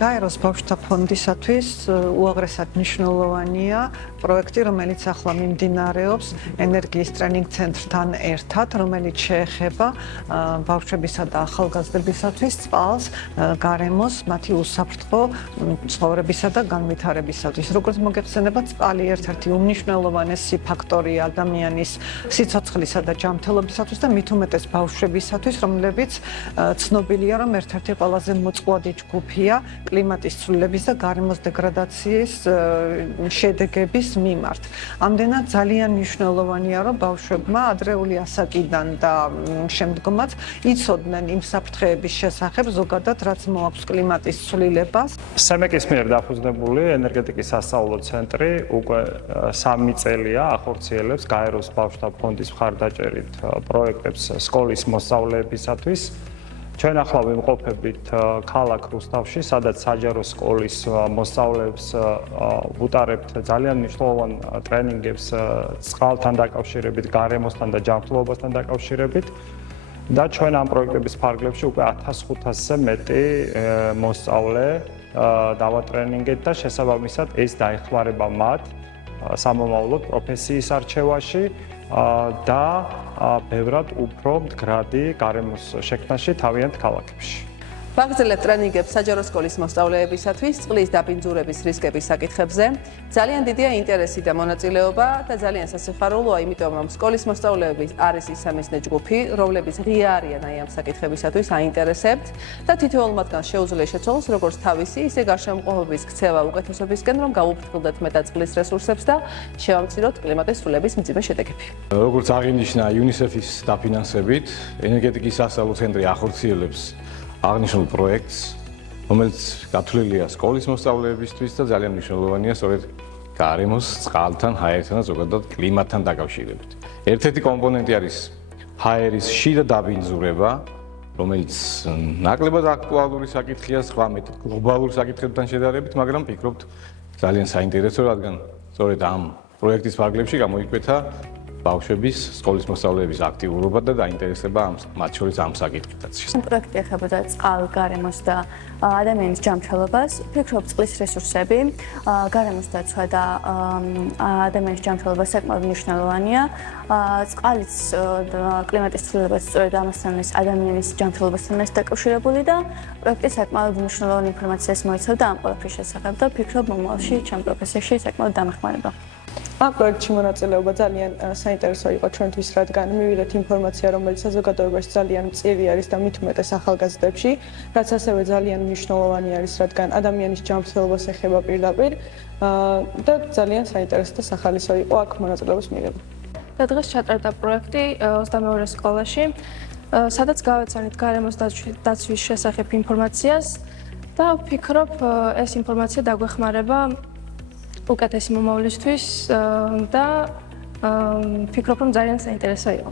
გაეროს ბავშვთა ფონდისათვის უაღრესად მნიშვნელოვანია პროექტი, რომელიც ახლა მიმდინარეობს ენერგიის ტრენინგ ცენტრთან ერთად, რომელიც შეეხება ბავშვებისა და ახალგაზრდებისათვის წყალს, გარემოს, მათი უსაფრთხო ცხოვრებისა და განვითარებისათვის. Როგორც მოგეხსენება, წყალი ერთ-ერთი უმნიშვნელოვანესი ფაქტორია ადამიანის სიცოცხლისა და ჯანმრთელობისათვის და მით უმეტეს ბავშვებისათვის, რომლებიც ცნობილია, რომ ერთ-ერთი ყველაზე მოწყვლადი ჯგუფია კლიმატის ცვლილების და გარემოს დეგრადაციის შედეგების მიმართ. ამდენად ძალიან მნიშვნელოვანია, რომ ბავშვებმა ადრეული ასაკიდან და შემდგომაც იცოდნენ იმ საფრთხეების შესახებ, ზოგადად რაც მოაქვს კლიმატის ცვლილებას. სემეკის მიერ დაფუძნებული ენერგეტიკის სასწავლო ცენტრი უკვე 3 წელია ახორციელებს გაეროს ბავშვთა ფონდის მხარდაჭერით პროექტებს სკოლის მოსწავლეებისათვის. ჩვენ ახლა ვიმყოფებით ქალაქ რუსთავში, სადაც საჯარო სკოლის მოსწავლეებს ვუტარებთ ძალიან მნიშვნელოვან ტრენინგებს წყალთან დაკავშირებით, გარემოსთან და ჯანმრთელობასთან დაკავშირებით. და ჩვენ ამ პროექტების ფარგლებში უკვე 1500-ზე მეტი მოსწავლე დავატრენინგეთ და შესაბამისად ეს დაეხმარება მათ სამომავლოდ პროფესიის არჩევაში და ბევრად უფრო მდგრადი გარემოს შექმნაში თავიანთ ქალაქებში. ვაგრძელებთ ტრენინგებს საჯარო სკოლის მოსწავლეებისათვის წყლის დაბინძურების რისკების საკითხებზე. ძალიან დიდია ინტერესი და მონაწილეობა და ძალიან სასიხარულოა, იმიტომ რომ სკოლის მოსწავლეები არის ის სამიზნე ჯგუფი, რომლებიც ღია არიან აი ამ საკითხებისათვის აინტერესებთ და თითოეულ მათგანს შეუძლია შეცვალოს როგორც თავისი, ისე გარშემოყოფების ქცევა უკეთესობისკენ, რომ გავუფრთხილდეთ მეტად წყლის რესურსებს და შევამციროთ კლიმატის ცვლილების მძიმე შედეგები. როგორც აღინიშნა UNICEF-ის დაფინანსებით, ენერგეტიკის სასწავლო ცენტრი ახორციელებს აღნიშნულ პროექტს, რომელიც გათვლილია სკოლის მოსწავლეებისთვის და ძალიან მნიშვნელოვანია სწორედ გარემოს, წყალთან, ჰაერთან და ზოგადად კლიმატთან დაკავშირებით. ერთ-ერთი კომპონენტი არის ჰაერის შიდა დაბინძურება, რომელიც ნაკლებად აქტუალური საკითხია სხვა მეტად გლობალური საკითხებთან შედარებით, მაგრამ ვფიქრობთ ძალიან საინტერესო, რადგან სწორედ ამ პროექტის ფარგლებში გამოიკვეთა ბავშვების სკოლის მოსწავლეების აქტიურობა და დაინტერესება მათ შორის ამ საკითხითაც. პროექტი ეხებოდა წყალ, გარემოს და ადამიანის ჯანმრთელობას. ვფიქრობ, წყლის რესურსები, გარემოს დაცვა და ადამიანის ჯანმრთელობა საკმაოდ მნიშვნელოვანია. წყალიც კლიმატის ცვლილებაც სწორედ ამასთან არის ადამიანის ჯანმრთელობასთან არის დაკავშირებული და პროექტი საკმაოდ მნიშვნელოვანი ინფორმაციას მოიცავდა ამ ყველაფრის შესახებ და ვფიქრობ, მომავალში ჩემ პროფესიაში საკმაოდ დამეხმარება. ამ პროექტში მონაწილეობა ძალიან საინტერესო იყო ჩვენთვის, რადგან მივიღეთ ინფორმაცია, რომელიც საზოგადოებაში ძალიან მწირი არის და მით უმეტეს ახალგაზრდებში, რაც ასევე ძალიან მნიშვნელოვანი არის, რადგან ადამიანის ჯანმრთელობას ეხება პირდაპირ და ძალიან საინტერესო და სახალისო იყო აქ მონაწილეობის მიღება. და დღეს ჩატარდა პროექტი 22 სკოლაში, სადაც გავეცანით გარემოს დაცვის შესახებ ინფორმაციას და ვფიქრობ, ეს ინფორმაცია დაგვეხმარება უკეთესი მომავლისთვის და ვფიქრობ, რომ ძალიან საინტერესო იყო.